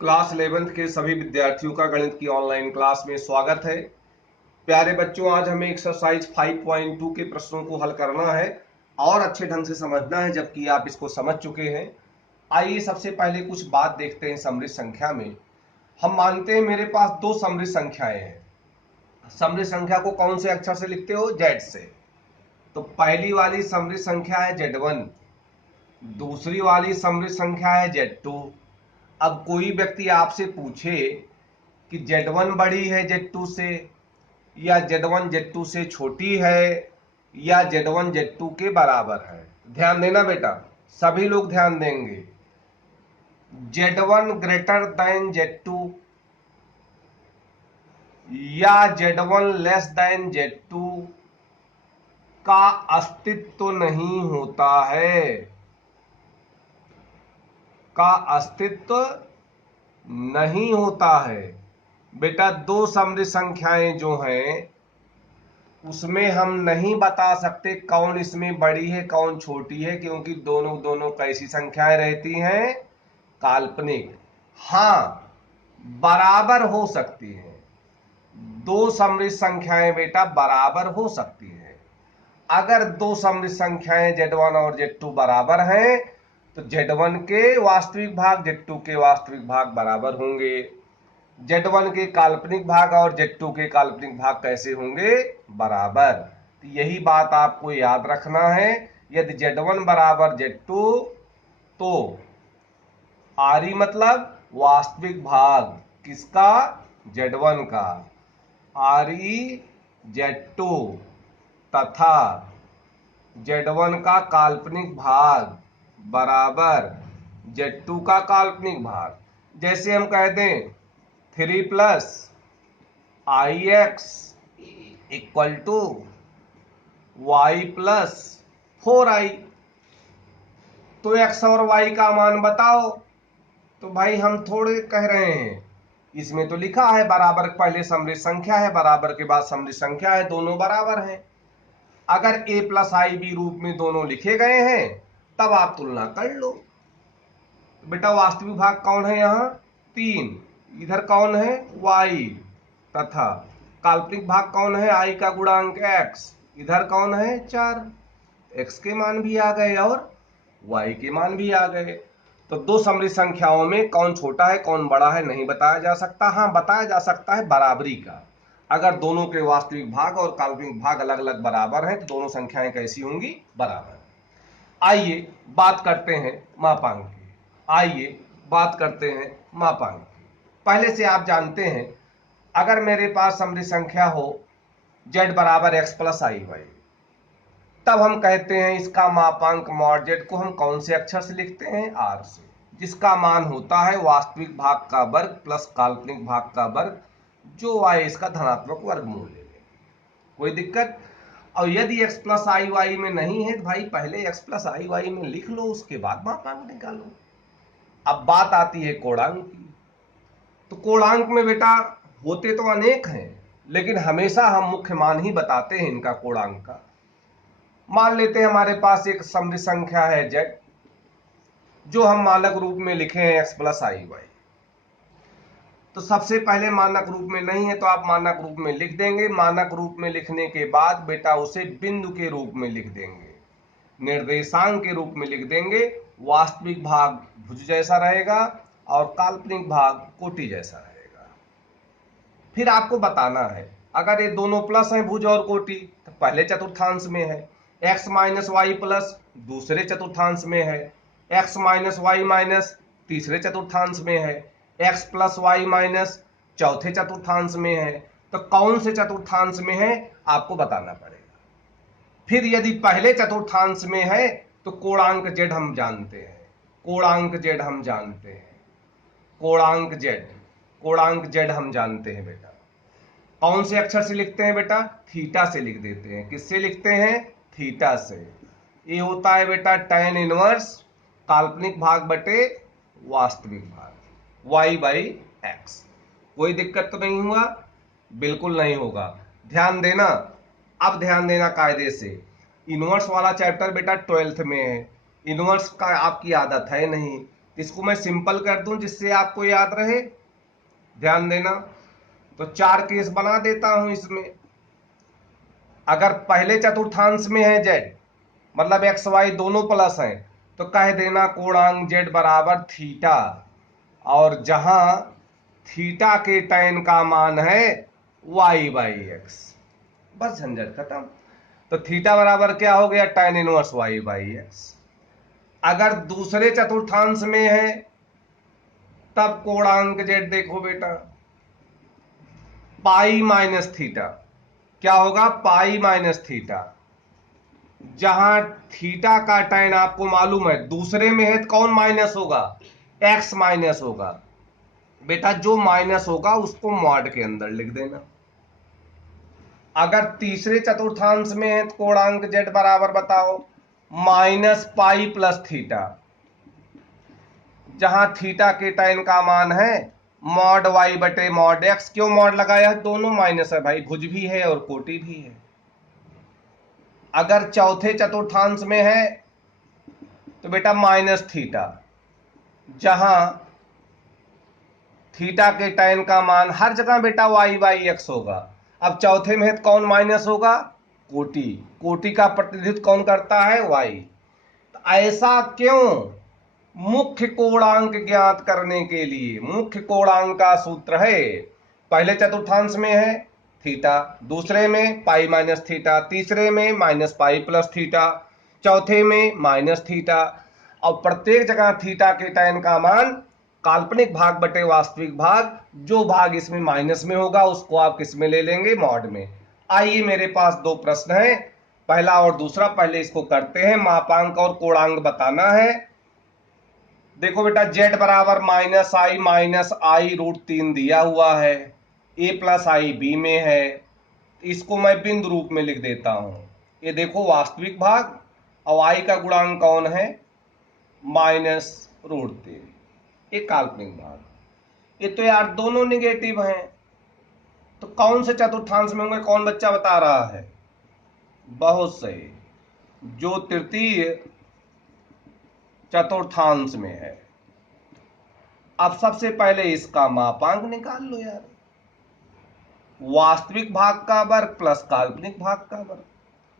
Class 11th के सभी विद्यार्थियों का गणित की ऑनलाइन क्लास में स्वागत है। प्यारे बच्चों, आज हमें एक्सरसाइज 5.2 के प्रश्नों को हल करना है और अच्छे ढंग से समझना है, जबकि आप इसको समझ चुके हैं। आइए सबसे पहले कुछ बात देखते हैं समृद्ध संख्या में। हम मानते हैं मेरे पास दो समृद्ध संख्याएं हैं। समृद्ध संख्या को कौन से अक्षर से लिखते हो? जेड से। तो पहली वाली समृद्ध संख्या है Z1, दूसरी वाली समृद्ध संख्या है Z2। अब कोई व्यक्ति आपसे पूछे कि Z1 बड़ी है Z2 से, या Z1 Z2 से छोटी है, या Z1 Z2 के बराबर है। ध्यान देना बेटा, सभी लोग ध्यान देंगे। Z1 ग्रेटर देन Z2 या Z1 लेस देन Z2 का अस्तित्व नहीं होता है, का अस्तित्व नहीं होता है। बेटा, दो समृद्ध संख्याएं जो हैं उसमें हम नहीं बता सकते कौन इसमें बड़ी है कौन छोटी है, क्योंकि दोनों दोनों कैसी संख्याएं रहती हैं? काल्पनिक। हाँ, बराबर हो सकती हैं। दो समृद्ध संख्याएं बेटा बराबर हो सकती हैं। अगर दो समृद्ध संख्याएं Z1 और Z2 बराबर हैं तो Z1 के वास्तविक भाग Z2 के वास्तविक भाग बराबर होंगे। Z1 के काल्पनिक भाग और Z2 के काल्पनिक भाग कैसे होंगे? बराबर। तो यही बात आपको याद रखना है। यदि Z1 बराबर Z2 तो आरी मतलब वास्तविक भाग किसका? Z1 का। आरी Z2 तथा Z1 का काल्पनिक भाग बराबर Z2 का काल्पनिक भाग। जैसे हम कह दें 3 plus i X equal to Y plus 4i। तो x और y का मान बताओ। तो भाई हम थोड़े कह रहे हैं, इसमें तो लिखा है बराबर, पहले समृद्ध संख्या है, बराबर के बाद समृद्ध संख्या है, दोनों बराबर हैं। अगर a प्लस आई बी रूप में दोनों लिखे गए हैं तब आप तुलना कर लो। बेटा, वास्तविक भाग कौन है? यहाँ 3, इधर कौन है? y, तथा काल्पनिक भाग कौन है? i का गुणांक x, इधर कौन है? 4। x के मान भी आ गए और y के मान भी आ गए। तो दो समृद्ध संख्याओं में कौन छोटा है कौन बड़ा है नहीं बताया जा सकता। हाँ, बताया जा सकता है बराबरी का। अगर दोनों के वास्तविक भाग और काल्पनिक भाग अलग अलग बराबर हैं तो दोनों संख्याएं कैसी होंगी? बराबर। आइए बात करते हैं मापांक की। आइए बात करते हैं मापांक की। पहले से आप जानते हैं, अगर मेरे पास समृद्ध संख्या हो z बराबर x प्लस आई वाई, तब हम कहते हैं इसका मापांक मॉड z को हम कौन से अक्षर से लिखते हैं? r से, जिसका मान होता है वास्तविक भाग का वर्ग प्लस काल्पनिक भाग का वर्ग, जो y इसका धनात्मक वर्गमूल ले लें। कोई दिक्कत? और यदि x प्लस आई वाई में नहीं है तो भाई पहले x प्लस आई वाई में लिख लो, उसके बाद मापांक निकालो। अब बात आती है कोणांक की। तो कोणांक में बेटा होते तो अनेक हैं, लेकिन हमेशा हम मुख्य मान ही बताते हैं इनका कोणांक का। मान लेते हैं हमारे पास एक समृद्ध संख्या है z, जो हम मानक रूप में लिखे हैं x प्लस आई वाई। तो सबसे पहले मानक रूप में नहीं है तो आप मानक रूप में लिख देंगे। मानक रूप में लिखने के बाद बेटा उसे बिंदु के रूप में लिख देंगे, निर्देशांक के रूप में लिख देंगे। वास्तविक भाग भुज जैसा रहेगा और काल्पनिक भाग कोटि जैसा रहेगा। फिर आपको बताना है, अगर ये दोनों प्लस हैं भुज और कोटि, तो पहले चतुर्थांश में है। x माइनस वाई प्लस दूसरे चतुर्थांश में है। x माइनस वाई माइनस तीसरे चतुर्थांश में है। x प्लस वाई माइनस चौथे चतुर्थांश में है। तो कौन से चतुर्थांश में है आपको बताना पड़ेगा। फिर यदि पहले चतुर्थांश में है तो कोणांक z हम जानते हैं। कोणांक z हम जानते हैं। कोणांक z, कोणांक z हम जानते हैं बेटा। कौन से अक्षर से लिखते हैं बेटा? थीटा से लिख देते हैं। किससे लिखते हैं? थीटा से। ये होता है बेटा tan इनवर्स काल्पनिक भाग बटे वास्तविक भाग, y बाई एक्स। कोई दिक्कत तो नहीं हुआ? बिल्कुल नहीं होगा। ध्यान देना, अब ध्यान देना कायदे से। इनवर्स वाला चैप्टर बेटा 12th में है। इनवर्स का आपकी आदत है नहीं, इसको मैं सिंपल कर दूं जिससे आपको याद रहे, ध्यान देना। तो 4 केस बना देता हूं इसमें। अगर पहले चतुर्थांश में है z, मतलब एक्स वाई दोनों प्लस हैं, तो कह देना कोणांक z बराबर थीटा, और जहां थीटा के tan का मान है y बाई एक्स, बस झंझट खत्म। तो थीटा बराबर क्या हो गया, tan inverse y by x. अगर दूसरे चतुर्थांश में है तब कोणांक z देखो बेटा, पाई माइनस थीटा, क्या होगा, पाई माइनस थीटा। जहां थीटा का tan आपको मालूम है, दूसरे में है तो कौन माइनस होगा, x माइनस होगा। बेटा जो माइनस होगा उसको मॉड के अंदर लिख देना। अगर तीसरे चतुर्थांश में है तो कोणांक z बराबर बताओ, माइनस पाई प्लस थीटा। जहां थीटा के tan का मान है मॉड y बटे मॉड x। क्यों मॉड लगाया है, दोनों माइनस है भाई, भुज भी है और कोटि भी है। अगर चौथे चतुर्थांश में है तो बेटा माइनस थीटा, जहां थीटा के tan का मान हर जगह बेटा y बाई एक्स होगा। अब चौथे में है तो कौन माइनस होगा, कोटि। कोटि का प्रतिनिधित्व कौन करता है, y। तो ऐसा क्यों, मुख्य कोणांक ज्ञात करने के लिए, मुख्य कोणांक का सूत्र है, पहले चतुर्थांश में है थीटा, दूसरे में पाई माइनस थीटा, तीसरे में माइनस पाई प्लस थीटा, चौथे में माइनस थीटा। और प्रत्येक जगह थीटा के tan का मान काल्पनिक भाग बटे वास्तविक भाग, जो भाग इसमें माइनस में होगा उसको आप किस में ले लेंगे, मॉड में। आइए मेरे पास दो प्रश्न है, पहला और दूसरा, पहले इसको करते हैं। मापांक और कोणांक बताना है। देखो बेटा z बराबर माइनस आई रूट 3 दिया हुआ है, a प्लस आई बी में है, इसको मैं बिंदु रूप में लिख देता हूं। ये देखो वास्तविक भाग, और आई का गुणांक कौन है, माइनस रूट 3, ये काल्पनिक भाग। ये तो यार दोनों निगेटिव हैं, तो कौन से चतुर्थांश में होंगे, कौन बच्चा बता रहा है, बहुत सही, जो तृतीय चतुर्थांश में है। अब सबसे पहले इसका मापांक निकाल लो यार, वास्तविक भाग का वर्ग प्लस काल्पनिक भाग का वर्ग।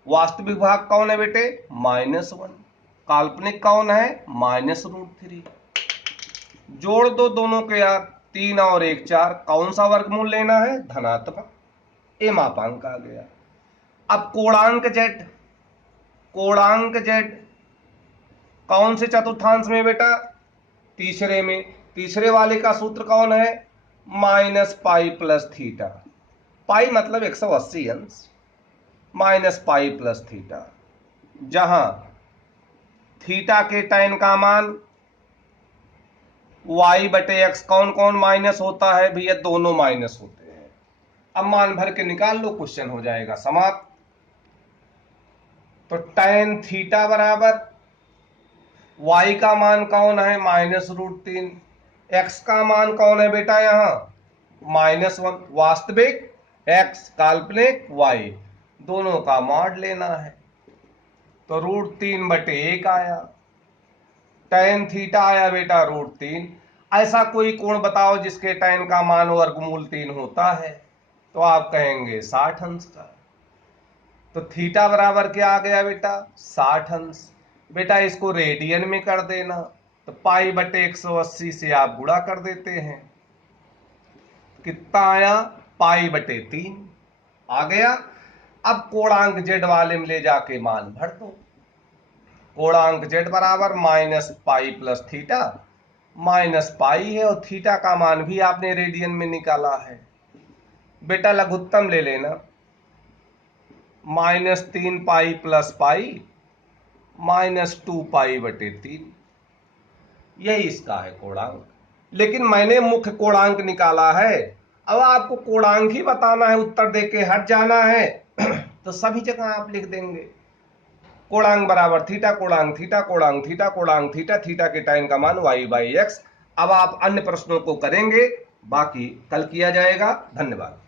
वास्तविक भाग कौन है बेटे, -1, काल्पनिक कौन है, -√3। जोड़ दो दोनों के यार, 3 और 1 4, कौन सा वर्गमूल लेना है, धनात्मक। ये मापांक आ गया। अब कोणांक z, कोणांक z कौन से चतुर्थांश में बेटा, तीसरे में। तीसरे वाले का सूत्र कौन है, माइनस पाई प्लस थीटा, पाई मतलब 180 अंश, माइनस पाई प्लस थीटा। जहां थीटा के tan का मान y बटे एक्स, कौन कौन माइनस होता है भैया, दोनों माइनस होते हैं। अब मान भर के निकाल लो, क्वेश्चन हो जाएगा समाप्त। तो tan थीटा बराबर y का मान कौन है, -√3, x का मान कौन है बेटा, यहां -1, वास्तविक x, काल्पनिक y, दोनों का मॉड लेना है। तो √3 बटे 1 आया, tan थीटा आया बेटा √3। ऐसा कोई कोण बताओ जिसके tan का मान वर्गमूल 3 होता है, तो आप कहेंगे 60 अंश का। तो थीटा बराबर क्या आ गया बेटा, 60 अंश। बेटा इसको रेडियन में कर देना, तो पाई बटे 180 से आप गुणा कर देते हैं, कितना आया, पाई बटे 3 आ गया। अब कोणांक z वाले में ले जाके मान भर दो। कोणांक z बराबर minus pi plus theta, minus pi है और थीटा का मान भी आपने रेडियन में निकाला है। बेटा लघुत्तम ले लेना, -3 पाई प्लस पाई, -2 पाई बटे 3, यही इसका है कोणांक। लेकिन मैंने मुख्य कोणांक निकाला है, अब आपको कोणांक ही बताना है, उत्तर देके हट जाना है तो सभी जगह आप लिख देंगे कोणांक बराबर थीटा, कोणांक थीटा, कोणांक थीटा, कोणांक थीटा, थीटा के tan का मान y बाई एक्स। अब आप अन्य प्रश्नों को करेंगे, बाकी कल किया जाएगा। धन्यवाद।